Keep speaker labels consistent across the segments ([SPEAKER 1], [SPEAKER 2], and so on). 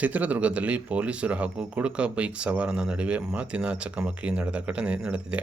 [SPEAKER 1] ಚಿತ್ರದುರ್ಗದಲ್ಲಿ ಪೊಲೀಸರು ಹಾಗೂ ಕುಡುಕ ಬೈಕ್ ಸವಾರನ ನಡುವೆ ಮಾತಿನ ಚಕಮಕಿ ನಡೆದ ಘಟನೆ ನಡೆದಿದೆ.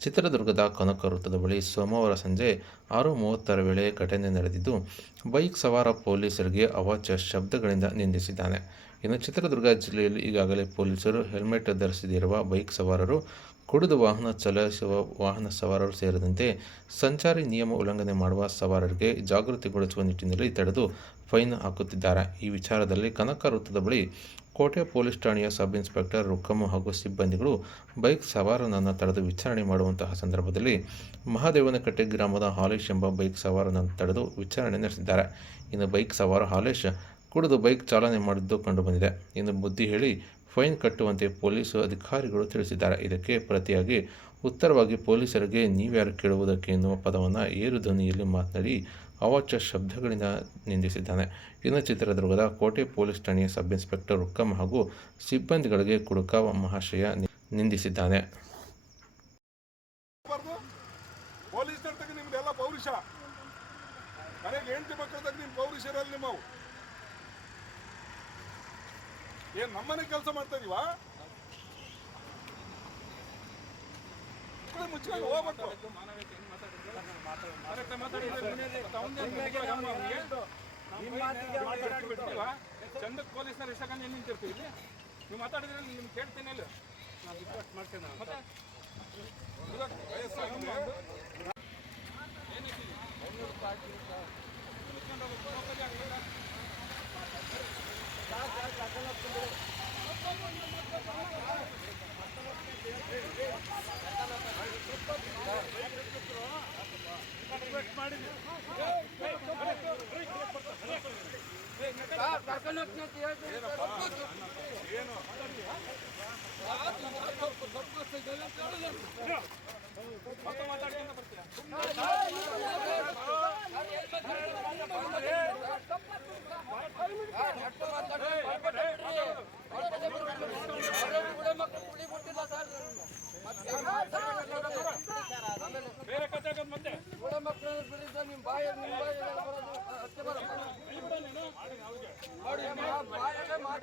[SPEAKER 1] ಚಿತ್ರದುರ್ಗದ ಕನಕ ವೃತ್ತದ ಬಳಿ ಸೋಮವಾರ ಸಂಜೆ ಆರು ಮೂವತ್ತರ ವೇಳೆ ಘಟನೆ ನಡೆದಿದ್ದು, ಬೈಕ್ ಸವಾರ ಪೊಲೀಸರಿಗೆ ಅವಾಚ್ಯ ಶಬ್ದಗಳಿಂದ ನಿಂದಿಸಿದ್ದಾನೆ. ಇನ್ನು ಚಿತ್ರದುರ್ಗ ಜಿಲ್ಲೆಯಲ್ಲಿ ಈಗಾಗಲೇ ಪೊಲೀಸರು ಹೆಲ್ಮೆಟ್ ಧರಿಸದಿರುವ ಬೈಕ್ ಸವಾರರು, ಕುಡಿದು ವಾಹನ ಚಲಾಯಿಸುವ ವಾಹನ ಸವಾರರು ಸೇರಿದಂತೆ ಸಂಚಾರಿ ನಿಯಮ ಉಲ್ಲಂಘನೆ ಮಾಡುವ ಸವಾರರಿಗೆ ಜಾಗೃತಿಗೊಳಿಸುವ ನಿಟ್ಟಿನಲ್ಲಿ ತಡೆದು ಫೈನ್ ಹಾಕುತ್ತಿದ್ದಾರೆ. ಈ ವಿಚಾರದಲ್ಲಿ ಕನಕ ವೃತ್ತದ ಬಳಿ ಕೋಟೆ ಪೊಲೀಸ್ ಠಾಣೆಯ ಸಬ್ ಇನ್ಸ್ಪೆಕ್ಟರ್ ರುಕ್ಕಮ್ಮ ಹಾಗೂ ಸಿಬ್ಬಂದಿಗಳು ಬೈಕ್ ಸವಾರನನ್ನು ತಡೆದು ವಿಚಾರಣೆ ಮಾಡುವಂತಹ ಸಂದರ್ಭದಲ್ಲಿ ಮಹಾದೇವನಕಟ್ಟೆ ಗ್ರಾಮದ ಹಾಲೇಶ್ ಎಂಬ ಬೈಕ್ ಸವಾರನನ್ನು ತಡೆದು ವಿಚಾರಣೆ ನಡೆಸಿದ್ದಾರೆ. ಇನ್ನು ಬೈಕ್ ಸವಾರ ಹಾಲೇಶ್ ಕುಡಿದು ಬೈಕ್ ಚಾಲನೆ ಮಾಡಿದ್ದು ಕಂಡುಬಂದಿದೆ ಎಂದು ಬುದ್ಧಿ ಹೇಳಿ ಫೈನ್ ಕಟ್ಟುವಂತೆ ಪೊಲೀಸ್ ಅಧಿಕಾರಿಗಳು ತಿಳಿಸಿದ್ದಾರೆ. ಇದಕ್ಕೆ ಪ್ರತಿಯಾಗಿ ಉತ್ತರವಾಗಿ ಪೊಲೀಸರಿಗೆ ನೀವ್ಯಾರು ಕೇಳುವುದಕ್ಕೆ ಎನ್ನುವ ಪದವನ್ನು ಏರು ಧ್ವನಿಯಲ್ಲಿ ಮಾತನಾಡಿ ಅವಾಚ್ಯ ಶಬ್ದಗಳಿಂದ ನಿಂದಿಸಿದ್ದಾನೆ. ಇನ್ನು ಚಿತ್ರದುರ್ಗದ ಕೋಟೆ ಪೊಲೀಸ್ ಠಾಣೆಯ ಸಬ್ ಇನ್ಸ್ಪೆಕ್ಟರ್ ರುಕ್ಕಮ್ ಹಾಗೂ ಸಿಬ್ಬಂದಿಗಳಿಗೆ ಕುಡುಕ ಮಹಾಶಯ ನಿಂದಿಸಿದ್ದಾನೆ.
[SPEAKER 2] ಪೌರುಷ. ಏನ್ ನಮ್ಮನೆ ಕೆಲಸ ಮಾಡ್ತಾ ಇದೀವಾ? ಮುಚ್ಕೊಂಡು ಹೋಗ್ಬೇಕು.
[SPEAKER 3] ಚಂದಕ್ಕೆ ಪೊಲೀಸ್ನವ್ರು ಇಷ್ಟಕೊಂಡು ಏನು ನಿಂತಿರ್ತೀವಿ ಇಲ್ಲಿ? ನೀವು ಮಾತಾಡಿದ್ರೆ ನಿಮ್ಗೆ ಕೇಳ್ತೀನಿ ಇಲ್ಲ. ಮತ್ತೆ
[SPEAKER 2] ರಿಕ್ವೆಸ್ಟ್ ಮಾಡ್ತೇನೆ
[SPEAKER 3] ಮತ್ತೆ? ಏನು?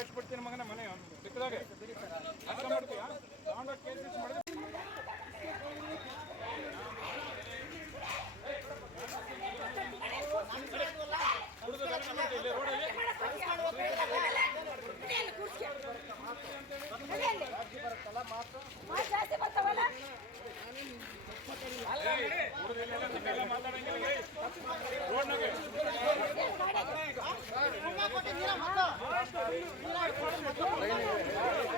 [SPEAKER 3] ಇಟ್ಬಿಡ್ತೀನಿ ಮಗನ ಮನೆ ಸಿಕ್ಕದಾಗೆ ಅರ್ಥ ಮಾಡ್ತೀಯಾ ತಗೊಂಡೋಗಿ ಕೇಸ್ ಮಾಡಿದ್ರೆ ಮಾತಾಡಂಗಿಲ್ಲ ರೋಡ್ನಾಗೆ Thank you.